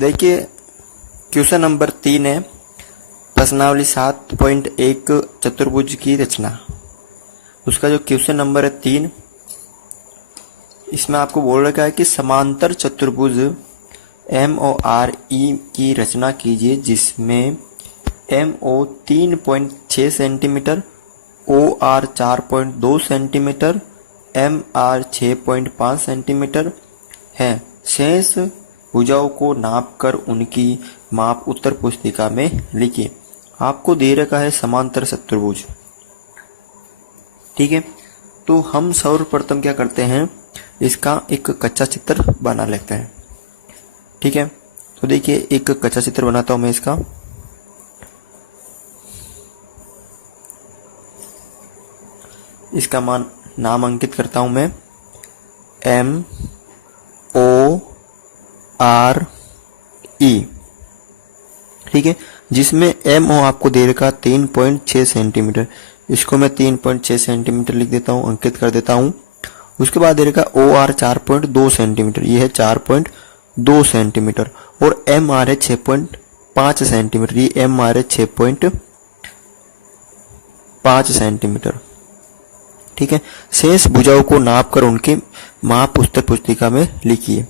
देखिए question number 3 है, प्रश्नावली 7.1 चतुर्भुज की रचना। उसका जो क्वेश्चन नंबर है 3, इसमें आपको बोल रखा है कि समांतर चतुर्भुज MORE की रचना कीजिए जिसमें MO 3.6 centimetre, OR 4.2 centimetre, MR 6.5 centimetre है। शेष भुजाओं को नापकर उनकी माप उत्तर पुस्तिका में लिखिए। आपको दे रखा है समांतर चतुर्भुज। ठीक है, तो हम सर्वप्रथम क्या करते हैं, इसका एक कच्चा चित्र बना लेते हैं। ठीक है, तो देखिए एक कच्चा चित्र बनाता हूं मैं इसका। इसका नाम अंकित करता हूं मैं MORE। ठीक है, जिसमें MO आपको दे रखा 3.6 सेंटीमीटर। इसको मैं 3.6 सेंटीमीटर लिख देता हूं, अंकित कर देता हूं। उसके बाद दे रखा OR 4.2 सेंटीमीटर, ये है 4.2 सेंटीमीटर। और MR है 6.5 सेंटीमीटर, ये MR है 6.5 सेंटीमीटर। ठीक है, शेष भुजाओं को नाप कर उनके माप उत्तर पुस्तिका में लिखिए।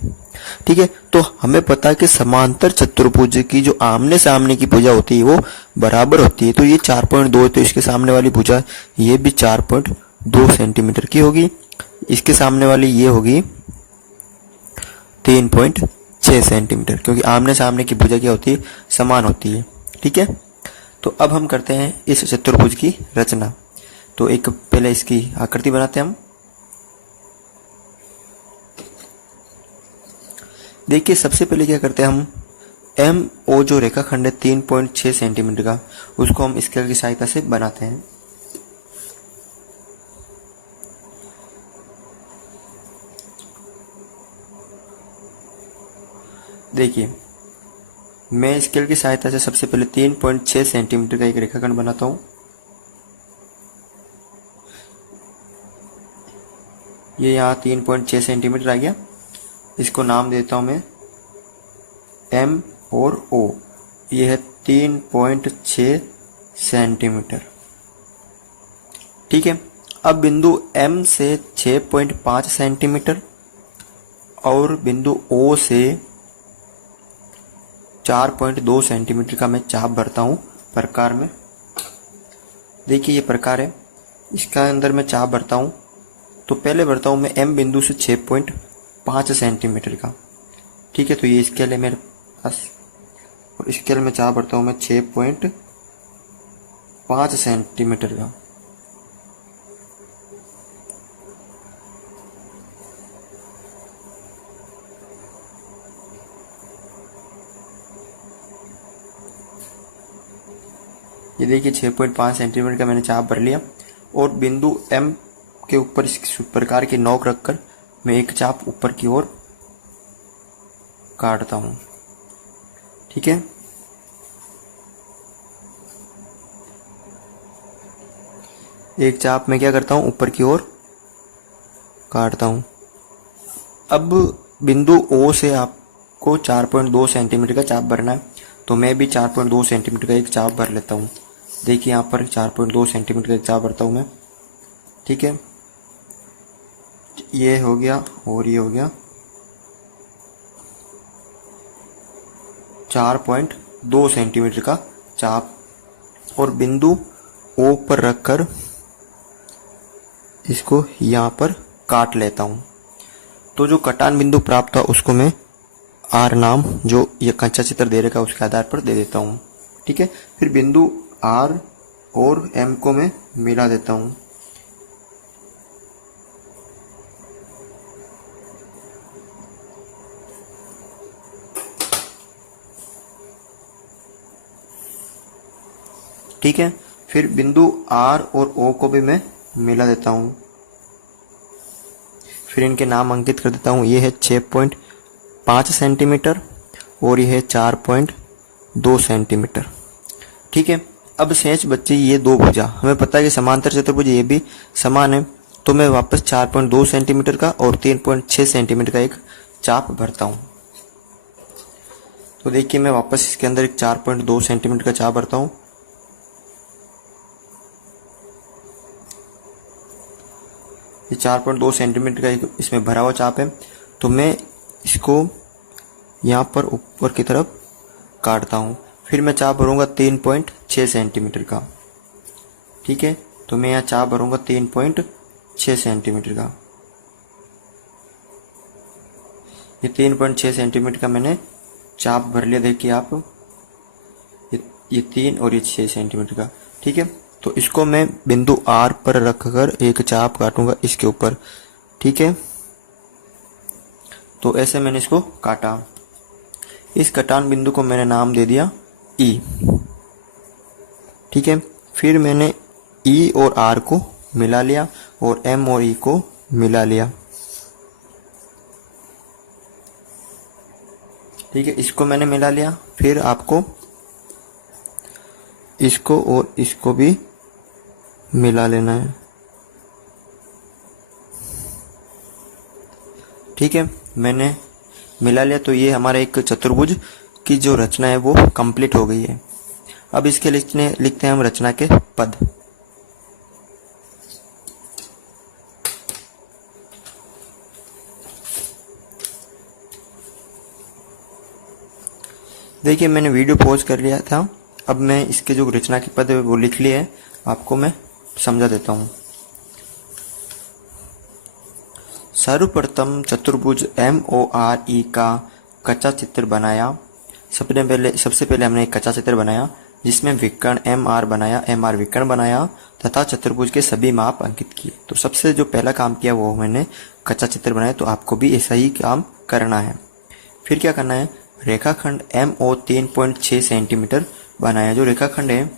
ठीक है, तो हमें पता है कि समांतर चतुर्भुज की जो आमने सामने की भुजा होती है वो बराबर होती है। तो ये 4.2, तो इसके सामने वाली भुजा ये भी 4.2 सेंटीमीटर की होगी। इसके सामने वाली ये होगी 3.6 सेंटीमीटर, क्योंकि आमने सामने की भुजा क्या होती है, समान होती है। ठीक है, तो अब हम करते हैं इस चतुर्भुज की रचना। तो एक पहले इसकी आकृति बनाते हैं हम। देखिए सबसे पहले क्या करते हैं हम, MO जो रेखाखंड है 3.6 सेंटीमीटर का, उसको हम स्केल की सहायता से बनाते हैं। देखिए मैं स्केल की सहायता से सबसे पहले 3.6 सेंटीमीटर का एक रेखाखंड बनाता हूं। ये यहाँ 3.6 सेंटीमीटर आ गया। इसको नाम देता हूं मैं M और O। ये है 3.6 सेंटीमीटर। ठीक है, अब बिंदु M से 6.5 सेंटीमीटर और बिंदु O से 4.2 सेंटीमीटर का मैं चाप भरता हूं प्रकार में। देखिए ये प्रकार है, इसका अंदर मैं चाप भरता हूं। तो पहले भरता हूं मैं M बिंदु से 6.5 सेंटीमीटर का। ठीक है, तो ये स्केल है मेरे पास, और स्केल में चाप भरता हूं मैं 6.5 सेंटीमीटर का। ये देखिए 6.5 सेंटीमीटर का मैंने चाप भर लिया, और बिंदु M के ऊपर इस प्रकार की नोक रखकर मैं एक चाप ऊपर की ओर काटता हूं। ठीक है, एक चाप मैं क्या करता हूं, ऊपर की ओर काटता हूं। अब बिंदु O से आपको 4.2 सेंटीमीटर का चाप भरना है, तो मैं भी 4.2 सेंटीमीटर का एक चाप भर लेता हूं। देखिए यहाँ पर 4.2 सेंटीमीटर का एक चाप भरता हूं मैं। ठीक है, ये हो गया और ये हो गया 4.2 सेंटीमीटर का चाप, और बिंदु O पर रखकर इसको यहाँ पर काट लेता हूँ। तो जो कटान बिंदु प्राप्त हुआ उसको मैं R नाम, जो ये कच्चा चित्र दे रखा है उसके आधार पर दे देता हूँ। ठीक है, फिर बिंदु R और M को मैं मिला देता हूँ। ठीक है, फिर बिंदु R और O को भी मैं मिला देता हूँ। फिर इनके नाम अंकित कर देता हूँ। ये है 6.5 सेंटीमीटर और ये है 4.2 सेंटीमीटर। ठीक है, अब शेष बच्चे ये दो भुजा, हमें पता है कि समांतर चतुर्भुज ये भी समान है, तो मैं वापस 4.2 सेंटीमीटर का और 3.6 सेंटीमीटर का एक चाप भरता हूँ। तो देखिए मैं वापस इसके अंदर एक 4.2 सेंटीमीटर का चाप भरता हूँ। ये 4.2 सेंटीमीटर का एक इसमें भरा हुआ चाप है। तो मैं इसको यहाँ पर ऊपर की तरफ काटता हूँ। फिर मैं चाप भरूंगा 3.6 सेंटीमीटर का। ठीक है, तो मैं यहाँ चाप भरूंगा 3.6 सेंटीमीटर का। ये 3.6 सेंटीमीटर का मैंने चाप भर लिया। देखिए आप, ये 3 और ये 6 सेंटीमीटर का। ठीक है, तो इसको मैं बिंदु R पर रखकर एक चाप काटूंगा इसके ऊपर। ठीक है, तो ऐसे मैंने इसको काटा। इस कटान बिंदु को मैंने नाम दे दिया E। ठीक है, फिर मैंने E और R को मिला लिया और M और E को मिला लिया। ठीक है, इसको मैंने मिला लिया। फिर आपको इसको और इसको भी मिला लेना है। ठीक है, मैंने मिला लिया। तो ये हमारा एक चतुर्भुज की जो रचना है वो कंप्लीट हो गई है। अब इसके लिखते हैं हम रचना के पद। देखिए मैंने वीडियो पॉज कर लिया था। अब मैं इसके जो रचना के पद है वो लिख लिए है, आपको मैं समझा देता हूँ। सर्वप्रथम चतुर्भुज MORE का कच्चा चित्र बनाया। सबसे पहले हमने एक कच्चा चित्र बनाया जिसमें विकर्ण MR बनाया, MR विकर्ण बनाया तथा चतुर्भुज के सभी माप अंकित किए। तो सबसे जो पहला काम किया वो मैंने कच्चा चित्र बनाया। तो आपको भी ऐसा ही काम करना है। फिर क्या करना है, रेखाखंड MO 3.6 सेंटीमीटर बनाया। जो रेखाखंड है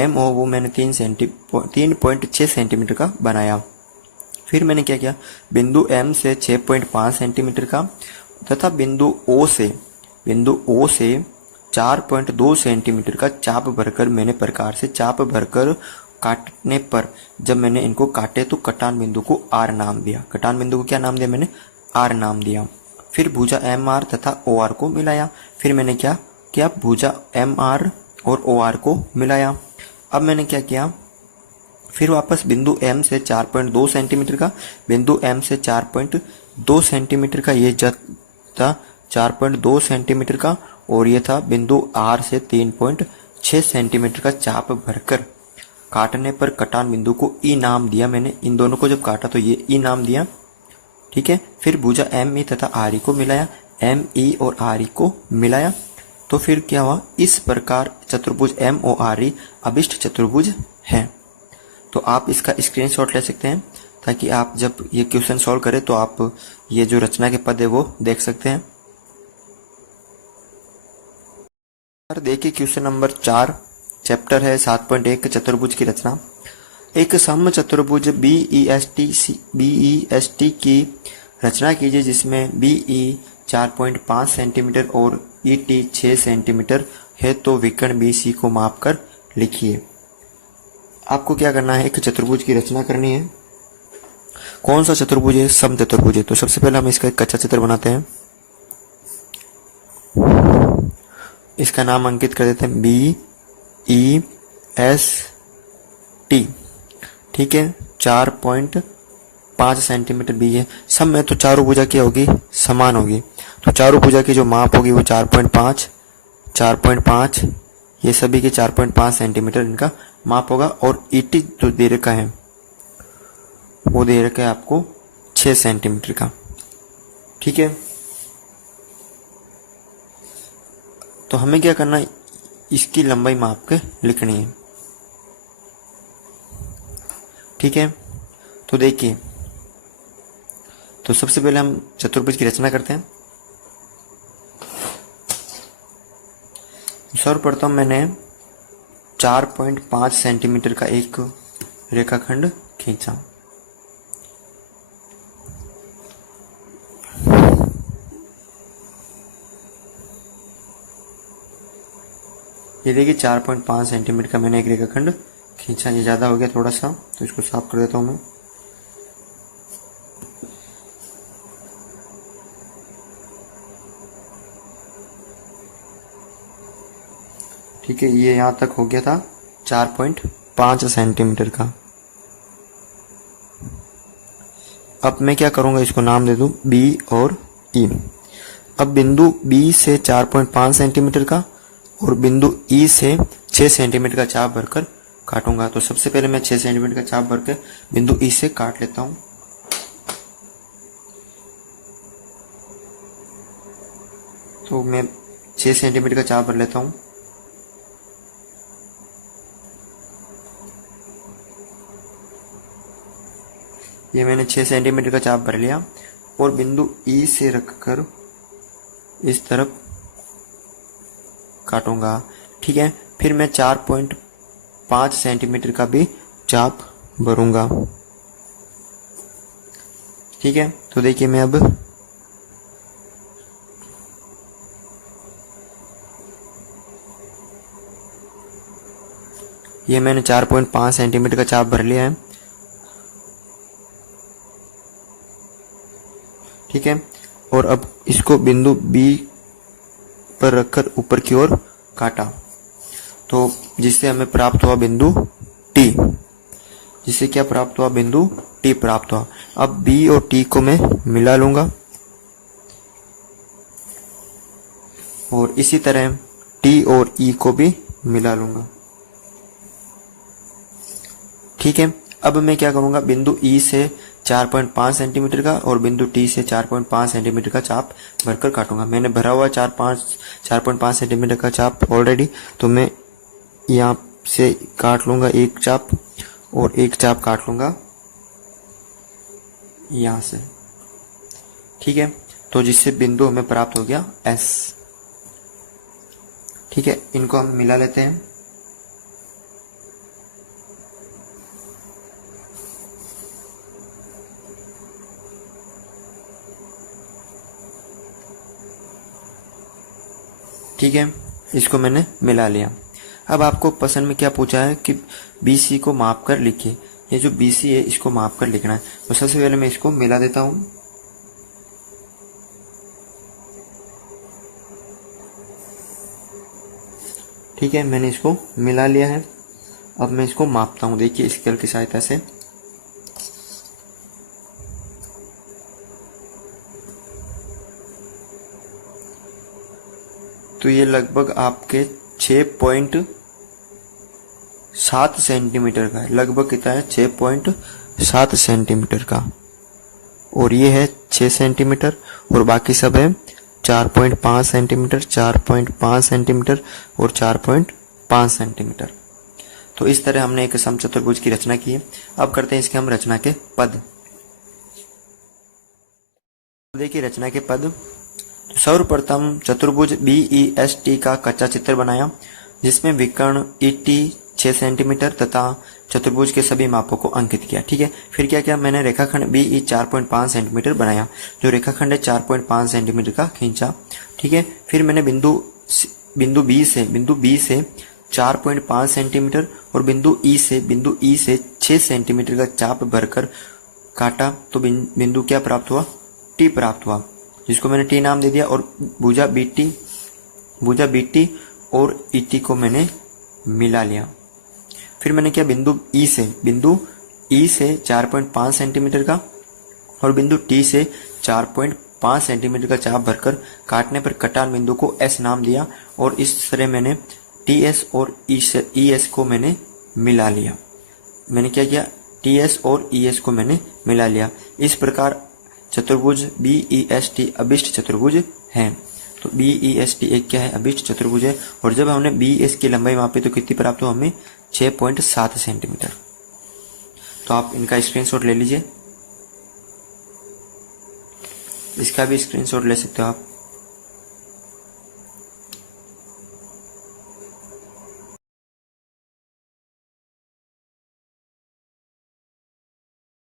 MO वो मैंने 3.6 सेंटीमीटर का बनाया। फिर मैंने क्या किया, बिंदु M से 6.5 सेंटीमीटर का तथा बिंदु O से 4.2 सेंटीमीटर का चाप भरकर मैंने प्रकार से चाप भरकर काटने पर जब मैंने इनको काटे तो कटान बिंदु को R नाम दिया। कटान बिंदु को क्या नाम दिया मैंने, R नाम दिया। फिर भुजा MR तथा OR को मिलाया। फिर मैंने क्या किया, भुजा MR और OR को मिलाया। अब मैंने क्या किया, फिर वापस बिंदु M से 4.2 सेंटीमीटर का, बिंदु M से 4.2 सेंटीमीटर का ये था 4.2 सेंटीमीटर का, और ये था बिंदु R से 3.6 सेंटीमीटर का चाप भरकर काटने पर कटान बिंदु को E नाम दिया। मैंने इन दोनों को जब काटा तो ये E नाम दिया। ठीक है, फिर भुजा ME तथा RE को मिलाया, ME और RE को मिलाया। तो फिर क्या हुआ, इस प्रकार चतुर्भुज MORE अभिष्ट चतुर्भुज है। तो आप इसका स्क्रीनशॉट ले सकते हैं ताकि आप जब ये क्वेश्चन सॉल्व करें तो आप ये जो रचना के पद है वो देख सकते हैं। देखिए क्वेश्चन नंबर 4, चैप्टर है 7.1 चतुर्भुज की रचना। एक सम चतुर्भुज BEST की रचना कीजिए जिसमें BE 4.5 सेंटीमीटर और ET 6 सेंटीमीटर है। तो विकर्ण BC को माप कर लिखिए। आपको क्या करना है, एक चतुर्भुज की रचना करनी है। कौन सा चतुर्भुज है, सम चतुर्भुज है। तो सबसे पहले हम इसका एक कच्चा चित्र बनाते हैं। इसका नाम अंकित कर देते हैं BEST। ठीक है, 4.5 सेंटीमीटर B है। सम में तो चारों भुजा क्या होगी, समान होगी। तो चारों भुजा की जो माप होगी वो 4.5 ये सभी के 4.5 सेंटीमीटर इनका माप होगा। और ET जो दे रखा है वो दे रखा है आपको 6 सेंटीमीटर का। ठीक है, तो हमें क्या करना है, इसकी लंबाई माप के लिखनी है। ठीक है, तो देखिए, तो सबसे पहले हम चतुर्भुज की रचना करते हैं। सर्वप्रथम मैंने 4.5 सेंटीमीटर का एक रेखाखंड खींचा। ये देखिए 4.5 सेंटीमीटर का मैंने एक रेखाखंड खींचा। ये ज्यादा हो गया थोड़ा सा, तो इसको साफ कर देता हूं मैं। ठीक है, ये यहाँ तक हो गया था 4.5 सेंटीमीटर का। अब मैं क्या करूंगा, इसको नाम दे दूं बी और ई। अब बिंदु बी से 4.5 सेंटीमीटर का और बिंदु ई से 6 सेंटीमीटर का चाप भरकर काटूंगा। तो सबसे पहले मैं 6 सेंटीमीटर का चाप भर के बिंदु ई से काट लेता हूं। तो मैं 6 सेंटीमीटर का चाप भर लेता हूं। ये मैंने 6 सेंटीमीटर का चाप भर लिया और बिंदु ई से रखकर इस तरफ काटूंगा। ठीक है, फिर मैं 4.5 सेंटीमीटर का भी चाप भरूंगा। ठीक है, तो देखिए मैं अब ये मैंने 4.5 सेंटीमीटर का चाप भर लिया है। ठीक है, और अब इसको बिंदु बी पर रखकर ऊपर की ओर काटा, तो जिससे हमें प्राप्त हुआ बिंदु टी। जिससे क्या प्राप्त हुआ, बिंदु टी प्राप्त हुआ। अब बी और टी को मैं मिला लूंगा और इसी तरह टी और ई को भी मिला लूंगा। ठीक है, अब मैं क्या करूंगा, बिंदु ई से 4.5 सेंटीमीटर का और बिंदु टी से 4.5 सेंटीमीटर का चाप भरकर काटूंगा। मैंने भरा हुआ 4.5 सेंटीमीटर का चाप ऑलरेडी, तो मैं यहाँ से काट लूंगा एक चाप और एक चाप काट लूंगा यहाँ से। ठीक है, तो जिससे बिंदु हमें प्राप्त हो गया एस। ठीक है, इनको हम मिला लेते हैं। ठीक है, इसको मैंने मिला लिया। अब आपको प्रश्न में क्या पूछा है कि BC को माप कर लिखिए। ये जो BC है इसको माप कर लिखना है। तो सबसे पहले मैं इसको मिला देता हूं। ठीक है, मैंने इसको मिला लिया है। अब मैं इसको मापता हूं, देखिए स्केल की सहायता से। तो ये लगभग आपके 6.7 सेंटीमीटर का है। लगभग कितना है, 6.7 सेंटीमीटर का। और ये है 6 सेंटीमीटर और बाकी सब है 4.5 सेंटीमीटर, 4.5 सेंटीमीटर और 4.5 सेंटीमीटर। तो इस तरह हमने एक समचतुर्भुज की रचना की है। अब करते हैं इसके हम रचना के पद। देखिए रचना के पद। तो सर्वप्रथम चतुर्भुज BEST का कच्चा चित्र बनाया, जिसमें विकर्ण ET 6 सेंटीमीटर तथा चतुर्भुज के सभी मापों को अंकित किया। ठीक है, फिर क्या किया, मैंने रेखाखंड BE 4.5 सेंटीमीटर बनाया, जो रेखाखंड है 4.5 सेंटीमीटर का खींचा। ठीक है, फिर मैंने बिंदु बी से 4.5 सेंटीमीटर और बिंदु ई से 6 सेंटीमीटर का चाप भरकर काटा। तो बिंदु क्या प्राप्त हुआ, टी प्राप्त हुआ, जिसको मैंने टी नाम दे दिया। और भुजा BT और ET को मैंने मिला लिया। फिर मैंने क्या, बिंदु ई से 4.5 सेंटीमीटर का और बिंदु टी से 4.5 सेंटीमीटर का चाप भरकर काटने पर कटान बिंदु को S नाम दिया। और इस तरह मैंने TS और ES को मैंने मिला लिया। मैंने क्या किया, TS और ES को मैंने मिला लिया। इस प्रकार चतुर्भुज BEST अभिष्ट चतुर्भुज है। तो BEST एक क्या है, अभिष्ट चतुर्भुज है। और जब हमने BS की लंबाई मापी तो कितनी प्राप्त हुआ हमें, 6.7 सेंटीमीटर। तो आप इनका स्क्रीनशॉट ले लीजिए, इसका भी स्क्रीनशॉट ले सकते हो आप।